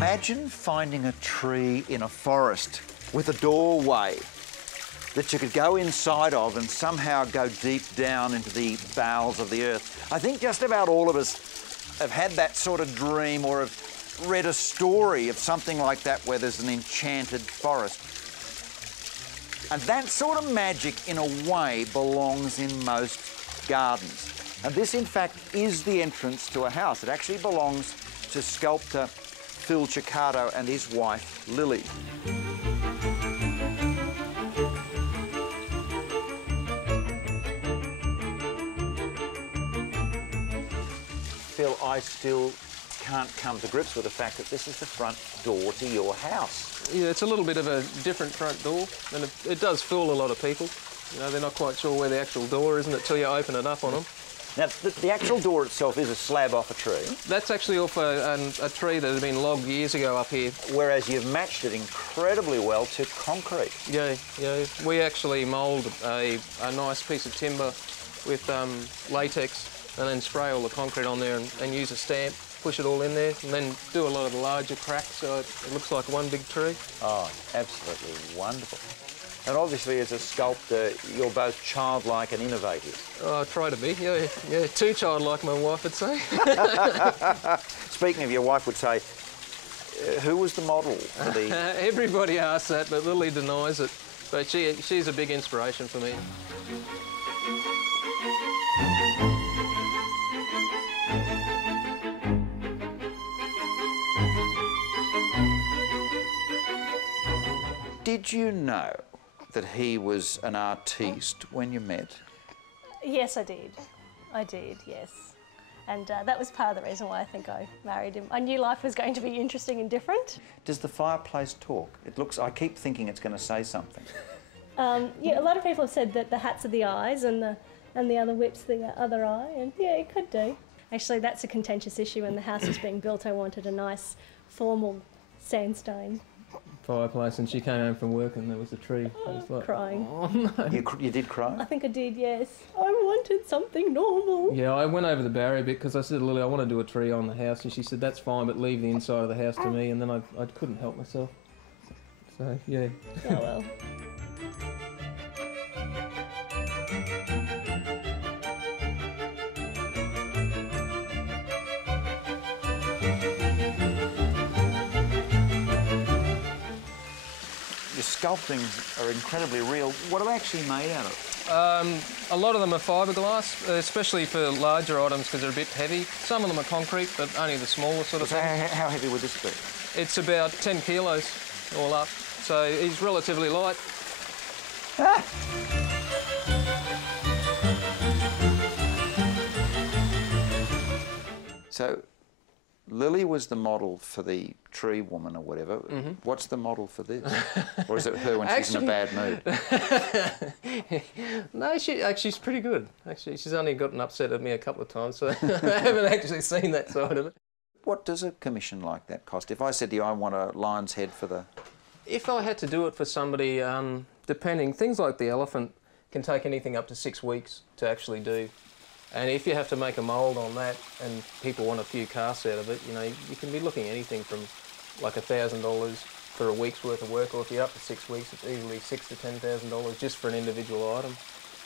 Imagine finding a tree in a forest with a doorway that you could go inside of and somehow go deep down into the bowels of the earth. I think just about all of us have had that sort of dream or have read a story of something like that where there's an enchanted forest. And that sort of magic, in a way, belongs in most gardens. And this, in fact, is the entrance to a house. It actually belongs to sculptor Phil Ceccato and his wife, Lilly. Phil, I still can't come to grips with the fact that this is the front door to your house. Yeah, it's a little bit of a different front door, and it does fool a lot of people. You know, they're not quite sure where the actual door is until you open it up on them. Now, the actual door itself is a slab off a tree. That's actually off a tree that had been logged years ago up here. Whereas you've matched it incredibly well to concrete. Yeah, yeah. We actually mould a nice piece of timber with latex and then spray all the concrete on there and use a stamp, push it all in there, and then do a lot of the larger cracks so it looks like one big tree. Oh, absolutely wonderful. And obviously, as a sculptor, you're both childlike and innovative. Oh, I try to be, yeah, yeah. Too childlike, my wife would say. Speaking of your wife would say, who was the model for the... Everybody asks that, but Lilly denies it. But she's a big inspiration for me. Did you know that he was an artiste when you met? Yes, I did. I did, yes. And that was part of the reason why I think I married him. I knew life was going to be interesting and different. Does the fireplace talk? It looks... I keep thinking it's going to say something. Yeah, a lot of people have said that the hats are the eyes and the other whip's the other eye, and yeah, it could do. Actually, that's a contentious issue. When the house was being built, I wanted a nice, formal sandstone fireplace, and she came home from work and there was a tree. I was like, crying. Oh, no. You did cry? I think I did, yes. I wanted something normal. Yeah, I went over the barrier bit because I said to Lily, I want to do a tree on the house, and she said, that's fine, but leave the inside of the house to me, and then I couldn't help myself. So, yeah. Oh, well. Your sculptings are incredibly real. What are they actually made out of? A lot of them are fiberglass, especially for larger items because they're a bit heavy. Some of them are concrete, but only the smaller sort of So things. how heavy would this be? It's about 10 kilos all up, so he's relatively light. Ah! So, Lilly was the model for the tree woman or whatever. Mm-hmm. What's the model for this? Or is it her when she's in a bad mood? No, she's pretty good. Actually, she's only gotten upset at me a couple of times, so I haven't actually seen that side of it. What does a commission like that cost? If I said to you, I want a lion's head for the... If I had to do it for somebody, depending, things like the elephant can take anything up to 6 weeks to actually do. And if you have to make a mould on that and people want a few casts out of it, you know, you can be looking at anything from like $1,000 for a week's worth of work, or if you're up to 6 weeks, it's easily $6,000 to $10,000 just for an individual item.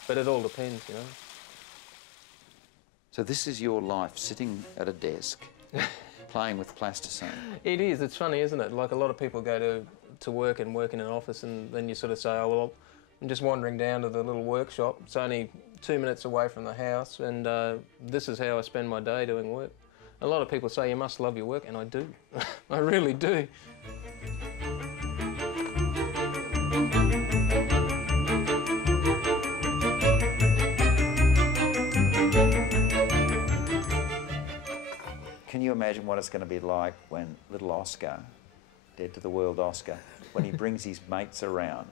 But it all depends, you know. So this is your life, sitting at a desk, playing with plasticine. It is. It's funny, isn't it? Like a lot of people go to work and work in an office, and then you sort of say, oh, well, I'm just wandering down to the little workshop. It's only 2 minutes away from the house, and this is how I spend my day doing work. A lot of people say you must love your work, and I do. I really do. Can you imagine what it's going to be like when little Oskar, dead to the world Oskar, when he brings his mates around?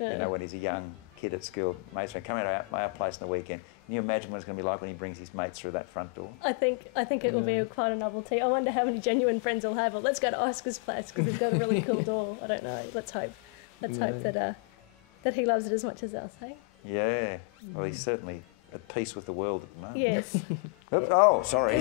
You know, when he's a young kid at school, mates come out of our place on the weekend. Can you imagine what it's going to be like when he brings his mates through that front door? I think it will be quite a novelty. I wonder how many genuine friends he'll have. Well, let's go to Oskar's place because he's got a really cool door. I don't know. Let's hope. Let's hope that he loves it as much as us, hey? Yeah. Well, he's certainly at peace with the world at the moment. Yes. Oops, oh, sorry.